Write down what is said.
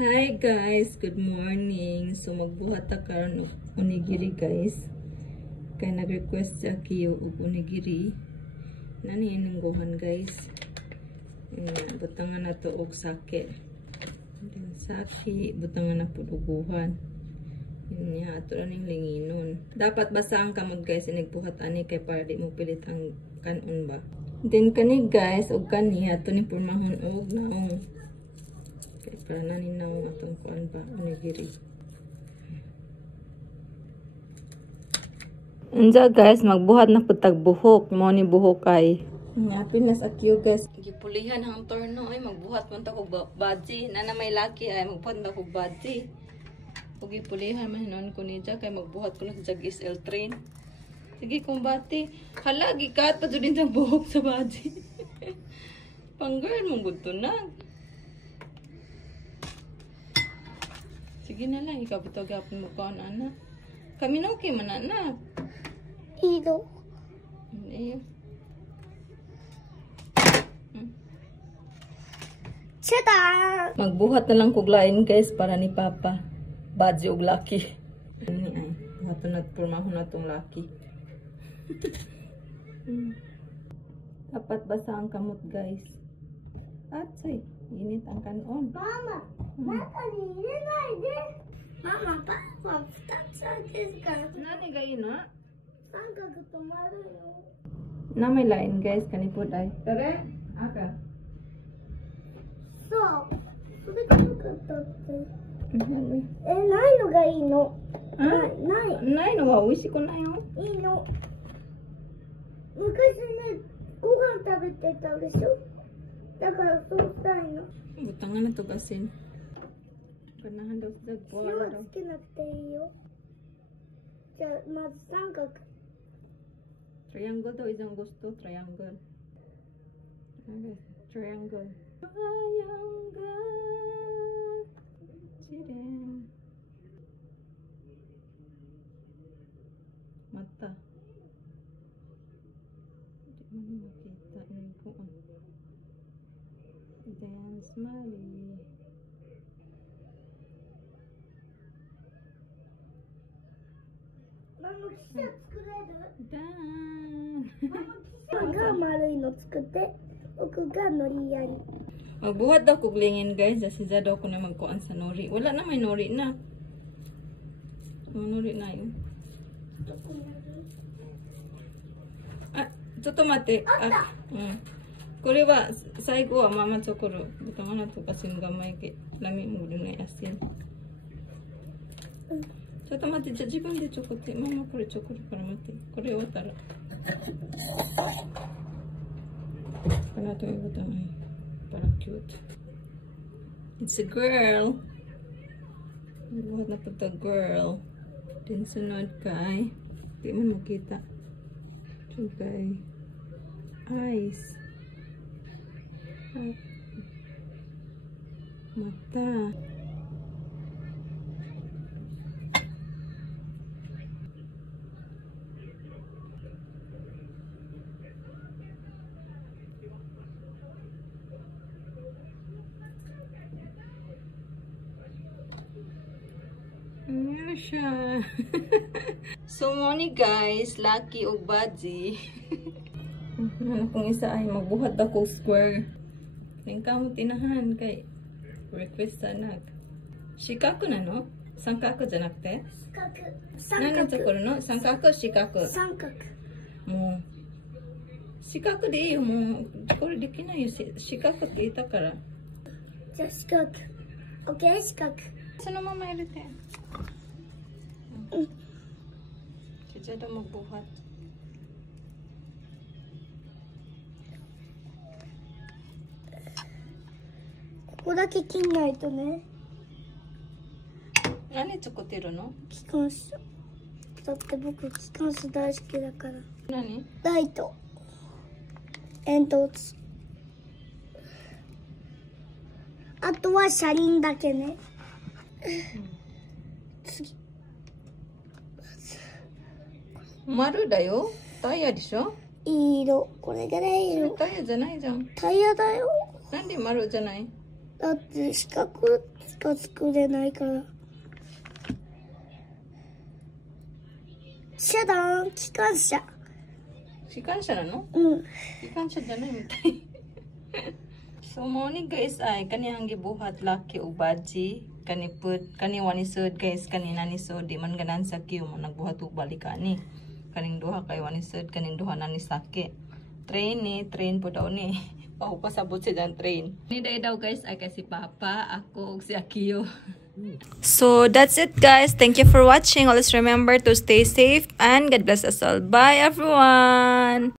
Hi guys, good morning. So magbuhat ta karon og onigiri guys. Kay nag-request sa Kiyo og onigiri. Nani ininggohan guys. Butangan na to og sake. Then sake, butangan na pud uguhan. Yun niya, ato na ning linginon. Dapat basa ang kamot guys, inigbuhat ani kay para di mo pilit ang kanon ba. Then kani guys, og kani ato ni purmahon og naong. Okay, para naninaw ang atong kuan ba, onigiri. Unsa guys, magbuhat na putag buhok, mo ni buhok kay. Ngapin na sa Kiyo guys. Gipulihan hang torno ay magbuhat man ta kog badji, na may laki ay magbuhat na kog badji. Ug gipulihan man hinon ko ni kay magbuhat ko na sa SL train. Sige kung bati, hala gikat pa jud din sa buhok sa badji. Panggal mong gudto na. Sige na lang, ikaw ito gapin mo ko anak. Kami na okay man anak. Ido. Iyo. Chita! Magbuhat na lang kuglain guys para ni Papa. Badji og laki. Ani ay, buhat na purmahon na tong laki. Dapat basa ang kamot guys. At say, init ang kanon. Mama, jakaに入れないで。Mama, Papa, 2つですから。Nani gaina? 三角と丸よ。Na may lain guys, kanipod ay. Tara, aka. そう。それがよかったって。ないのがいいの。ないのは美味しくないよ。いいの。昔ね、ご飯食べてたでしょ。だからそうしたいの。Butangan na to kasin. Ganahan daw sa塩はbola daw. つけなくていいよ。じゃあ、まず三角。Triangle daw isang gusto. Triangle. Okay. Triangle. Triangle. Chidin. Mata. Hindi mo makita yung kuon. Dance Mali.ママ、記者作れる？ Dan. ママ、記者が丸いの作って、僕がのりやり。 Magbuhat daw kuglingin guys. Kasi daw ko na magkuan sa nori. Wala na may nori na. Nori na yun. どこにある？ あ、ちょっと待って。あ、うん。これは最後はママチョコロ。豚まなとかすんがまいけ。ラミムルのやすい。ちょっと待って。じゃあ自分でチョコって。ママこれチョコロから待って。これ終わったら。この後いうことない。Para cute. It's a girl. Buhat na po ito girl. Then sunod kay. Di man makita. Kay eyes. Mata. Ayan siya. So money guys, lucky og badji. Ano kung isa ay magbuhat ako square. Tingka mo tinahan kay request sa nag. Shikaku na no? Sankaku じゃなくて? 三何のと角。ころの三角四角。三角。もう四角でいいよ。もうこれできないよ。四角って言ったから。じゃあ四角。オッケー、四角。そのまま入れて。じゃあmagbuhat. ここだけ切んないとね。何作ってるの？機関車。だって僕機関車大好きだから。何？ライト。煙突。あとは車輪だけね。次。丸だよ。タイヤでしょ？いい色。これがね、いい色。タイヤじゃないじゃん。タイヤだよ。なんで丸じゃない？だって四角しか作れないから。遮断機関車。機関車なの？うん。機関車じゃないみたい。So mo ni guys ay kanihang gibuhat laki o baji kani put kani wanisod guys kanina ni so di man ganan sa kiyo mo nagbuhat og balikani kaning duha kay wanisod kaning duha na ni sake train po daw ni pasabot siya dyan train ni day daw guys ay kasi papa ako ug si Akiyo. So that's it guys, thank you for watching. Always remember to stay safe and God bless us all. Bye everyone.